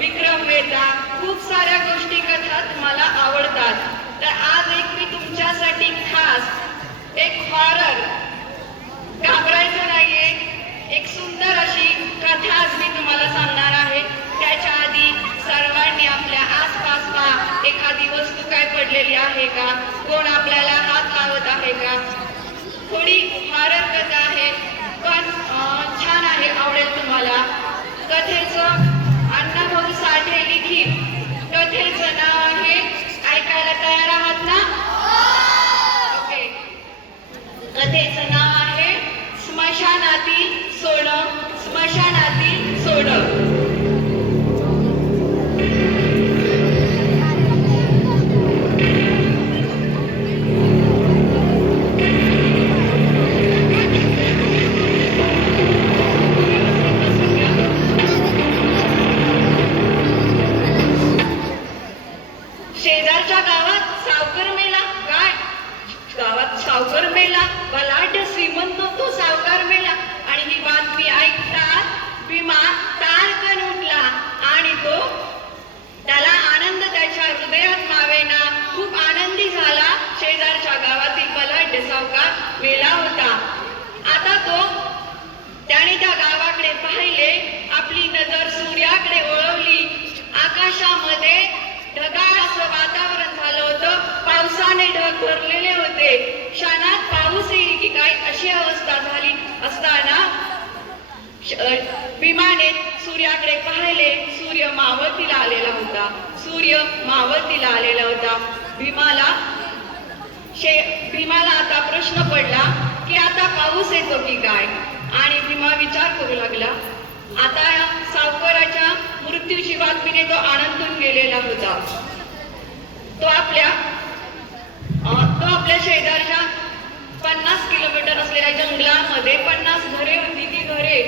विक्रम वेता, खूप साऱ्या गोष्टी कथात मला आवडतात. तर आज एक मी तुमच्यासाठी खास एक हॉरर, घाबरायचं नाहीये, एक सुंदर अशी कथा आज मी तुम्हाला सांगणार आहे. त्याच्या आधी सर्वांनी आपल्या आसपास पहा, एखादी वस्तू काय पडलेली आहे का, कोण आपल्याला हात लावत आहे का. थोडी हॉरर कथा आहे पण छान आहे, आवडेल तुम्हाला. कथेचं अण्णाभाऊ साठे लिखित कथेचं नाव आहे, ऐकायला तयार आहात ना? ओके. कथेचं नाव आहे स्मशानातील सोनं. स्मशानातील सोनं. शेजारच्या गावात सावकार मेला. काय? गावात सावकार मेला? बलाढ्य श्रीमंत तो सावकार मेला. आणि ही बातमी ऐकताच भीमा ताडकन उठला आणि तो त्याला आनंद त्याच्या हृदयात मावेना. खूप आनंदी झाला. शेजारच्या गावातील बलाढ्य सावकार मेला होता. आता त्याने त्या गावाकडे पाहिले. आपली नजर सूर्याकडे वळवली. आकाशामध्ये ढगाळ असं वातावरण झालं होतं. पावसाने ढग भरलेले होते. क्षणात पाऊस येईल की काय अशी अवस्था झाली असताना भीमाने सूर्याकडे पाहिले. सूर्य मावळतीला आलेला होता. सूर्य मावळतीला आलेला होता. भीमाला आता प्रश्न पडला की आता पाऊस येतो की काय. आणि भीमा विचार करू लागला. आता सावकाराच्या मृत्यूची बातमीने तो आनंदून गेलेला होता. तो आपल्या शेजारच्या 50 किलोमीटर असलेल्या जंगलामध्ये 50 घरे होती. ती घरे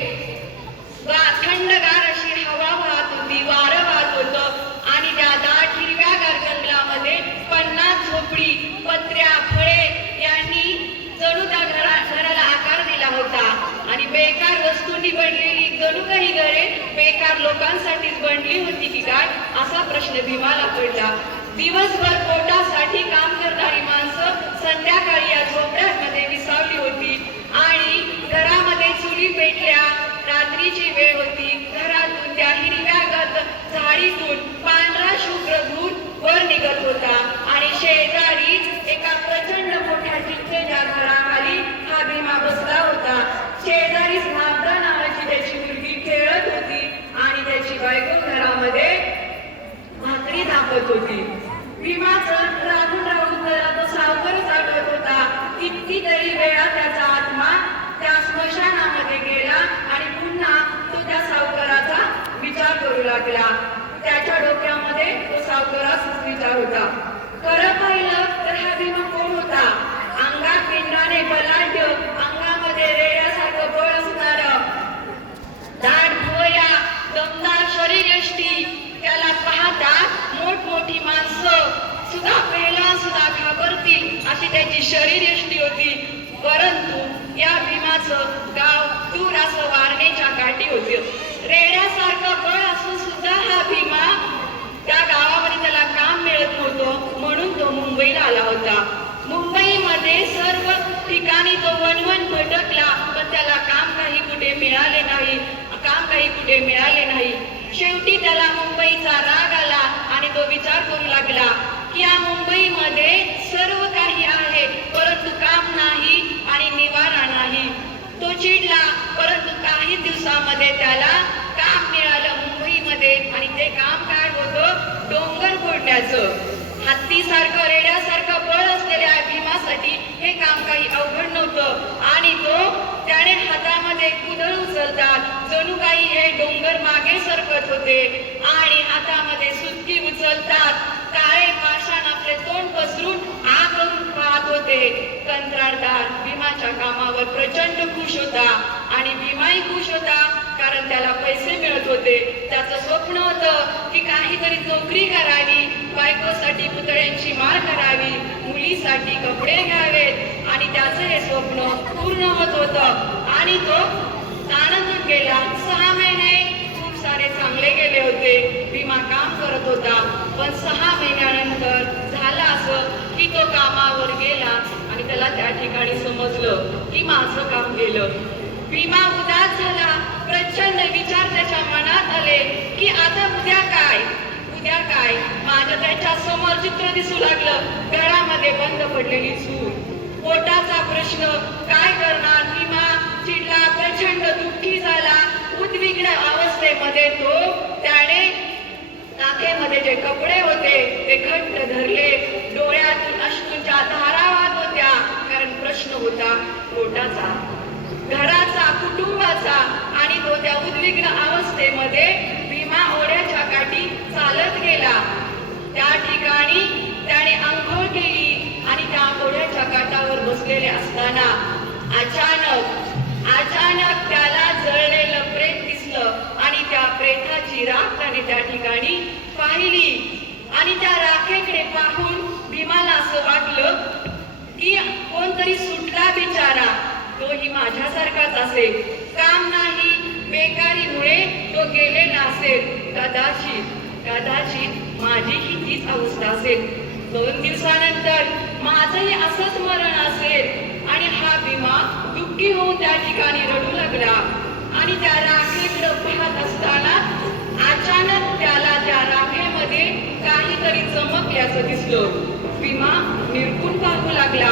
थंडगार अशी हवा वाहत होती, वारं वाहत होतं. आणि त्या दाट हिरव्यागार जंगलामध्ये 50 झोपडी, पत्र्या, फळे यांनी जणू त्या घराला आकार दिला होता. आणि बेकार वस्तूंनी बनलेली जणू काही घरे बेकार लोकांसाठीच बनली होती की काय असा प्रश्न भीमाला पडला. दिवसभर पोटासाठी काम करणारी माणसं संध्याकाळी या झोपड्यांमध्ये विसावली होती. आणि घरामध्ये चुली पेटल्या. रात्रीची वेळ होती. घरातून त्या हिरव्यागार झाडीतून पांढरा शुभ्र दूध वर निघत होता. आणि शेजारी एका प्रचंड मोठ्या चिंचेच्या झाडाखाली हा भीमा बसला होता. शेजारीच नागरा नावाची त्याची मुलगी खेळत होती. आणि त्याची बायको घरामध्ये भाकरी थापत होती. भीमाचं राहून त्याला तो सावकारच आठवत होता. कितीतरी वेळा त्याचा आत्मा त्या स्मशानामध्ये गेला आणि पुन्हा तो त्या सावकाराचा विचार करू लागला. त्याच्या डोक्यामध्ये तो सावकाराचाच विचार होता. खरं पाहिलं तर हा भीमा कोण होता? अंगात पिंडाने बलाढ्य, अंगामध्ये रेड्यासारखं बळ असणारं, दाट भुवया, दमदार शरीरयष्टी. त्याला पाहता मोठमोठी माणसं सुद्धा पहिला सुद्धा घाबरतील अशी त्याची शरीरयष्टी होती. परंतु या भीमाचं गाव दूर असं वारणेच्या काठी होते. रेड्यासारखं बळ असून सुद्धा हा भीमा त्या गावामध्ये त्याला काम मिळत नव्हतं. म्हणून तो मुंबईला आला होता. मुंबईमध्ये सर्व ठिकाणी तो वणवण भटकला. पण त्याला काम काही कुठे मिळाले नाही. शेवटी त्याला मुंबईचा राग आला आणि तो विचार करू लागला की या मुंबईमध्ये सर्व काही आहे परंतु काम नाही आणि निवारा नाही. तो चिडला. परंतु काही दिवसामध्ये त्याला काम मिळालं मुंबईमध्ये. आणि ते काम काय होतं? डोंगर फोडण्याचं. हत्तीसारखं रेड्यासारखं बळ असलेल्या भीमासाठी हे काम काही अवघड नव्हतं. आणि त्याने हातामध्ये कुदळ उचलतात जणू काही हे डोंगर मागे सरकत होते. आणि हातामध्ये सुटकी उचलतात. काळे पाषाण आपले तोंड पसरून आग करून पाहत होते. कंत्राटदार भीमाच्या कामावर प्रचंड खुश होता. आणि भीमाही खुश होता कारण त्याला पैसे मिळत होते. त्याचं स्वप्न होतं की काहीतरी नोकरी करावी, बायकोसाठी पुतळ्यांची माळ करावी, मुलीसाठी कपडे घ्यावेत. आणि त्याचं हे स्वप्न पूर्ण होत होतं. आणि तो आनंदून गेला. 6 महिने खूप सारे चांगले गेले होते. भीमा काम करत होता. पण 6 महिन्यानंतर झालं असं की तो कामावर गेला आणि त्याला त्या ठिकाणी समजलं की माझं काम गेलं. भीमा उदास झाला. प्रचंड विचार त्याच्या मनात आले की आता उद्या काय, उद्या काय. माझं त्याच्या समोर चित्र दिसू लागलं. घरामध्ये बंद पडलेली चूल, पोटाचा प्रश्न, काय करणार. भीमा चिडला, प्रचंड दुःखी झाला. उद्विग्न अवस्थेमध्ये तो त्याने नाकेमध्ये जे कपडे होते ते घट्ट धरले. डोळ्यातून अश्रूंच्या धारा वाहत होत्या. कारण प्रश्न होता पोटाचा, घराचा, कुटुंबाचा. आणि तो त्या उद्विग्न अवस्थेमध्ये भीमा ओढ्याच्या काठी चालत गेला. त्या ठिकाणी त्याने आंघोळ केली आणि त्या ओढ्याच्या काठावर बसलेले असताना अचानक त्याला जळलेलं प्रेत दिसलं आणि त्या प्रेताची राख त्याने त्या ठिकाणी पाहिली. आणि त्या राखेकडे पाहून भीमाला असं वाटलं की कोणतरी सुटला बिचारा, तोही माझ्यासारखाच असेल. काम नाही, बेकारीमुळे तो गेलेला असेल. कदाचित माझीही तीच अवस्था असेल. 2 दिवसानंतर माझंही असंच मरण असेल. आणि हा भीमा दुःखी होऊन त्या ठिकाणी रडू लागला. आणि त्या राखेकडे पाहत असताना अचानक त्याला त्या राखेमध्ये काहीतरी चमकल्याचं दिसलं. भीमा निरखून पाहू लागला.